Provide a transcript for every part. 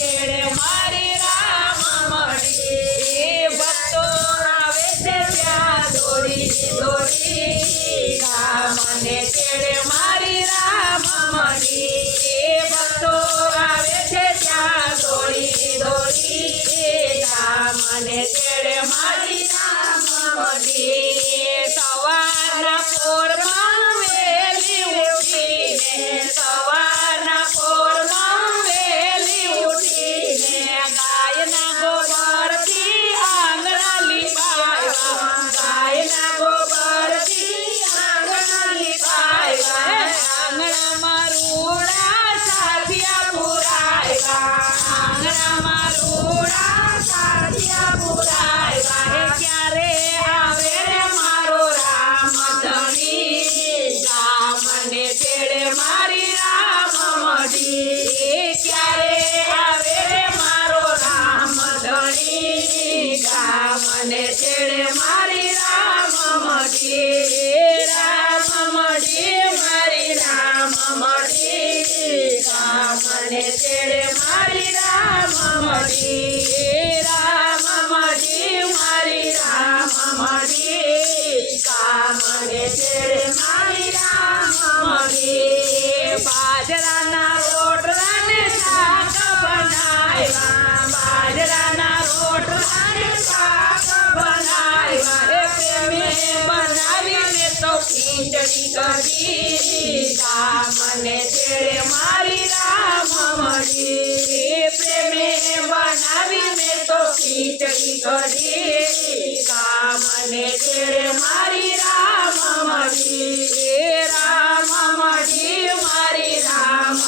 મને તેડે મારી રામ મળી. એ ભક્તો આવે છે ત્યાં દોડી દોડી. રામ મને મારી રામ ધણી ગામને તેડે મારી રામ મઢી રામ મઢી મારી રામ મઢી ગામને તેડે મારી રામ મઢી રામ મઢી મારી રામ મઢી કામને તેડે મારી રામ મઢી બાજરાના રોટલાને શાક બનાવ્યા બનાવીને તો ખીચડી કરી કામને તેડે મારી રામ મળી પ્રેમે બનાવીને તો ખીચડી કરી કામને તેડે મારી રામ મળી રામ મળી મારી રામ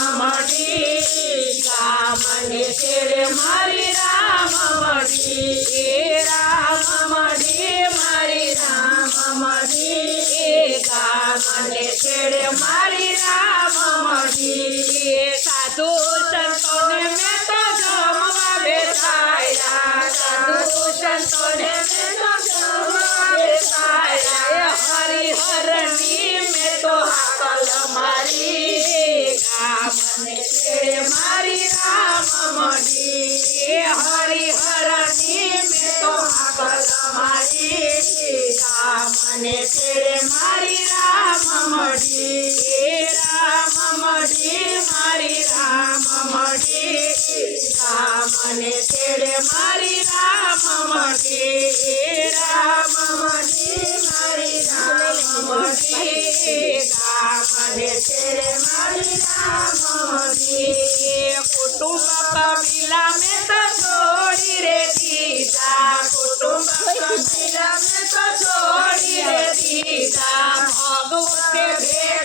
કામને તેડે મારી રામ મળી રામ મળી મારી રામ મળી કામને તેડે મારી રામ મળી કુટુંબ કબીલા મેં તો છોડી રે દીધા કુટુંબ કબીલા મેં તો છોડી રે દીધા ભગવતે ભેખ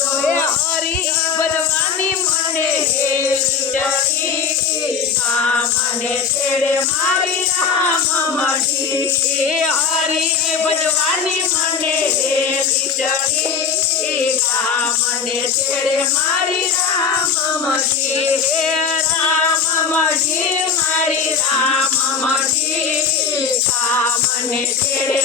હરી ભજવાની મને કામને તેડે મારી રામ મઢી. હરી ભજવાની મને. કામને તેડે મારી રામ હે રામ મઢી, મારી રામ મઢી. કામને તેડે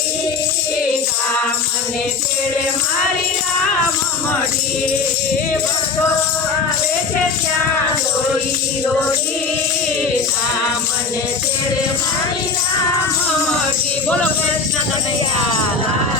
મળી કામ ને છેડે મારી રામ મળી ભક્તો આવે છે ત્યાં દોરી દોરી કામ ને બોલો કૃષ્ણ કનૈયા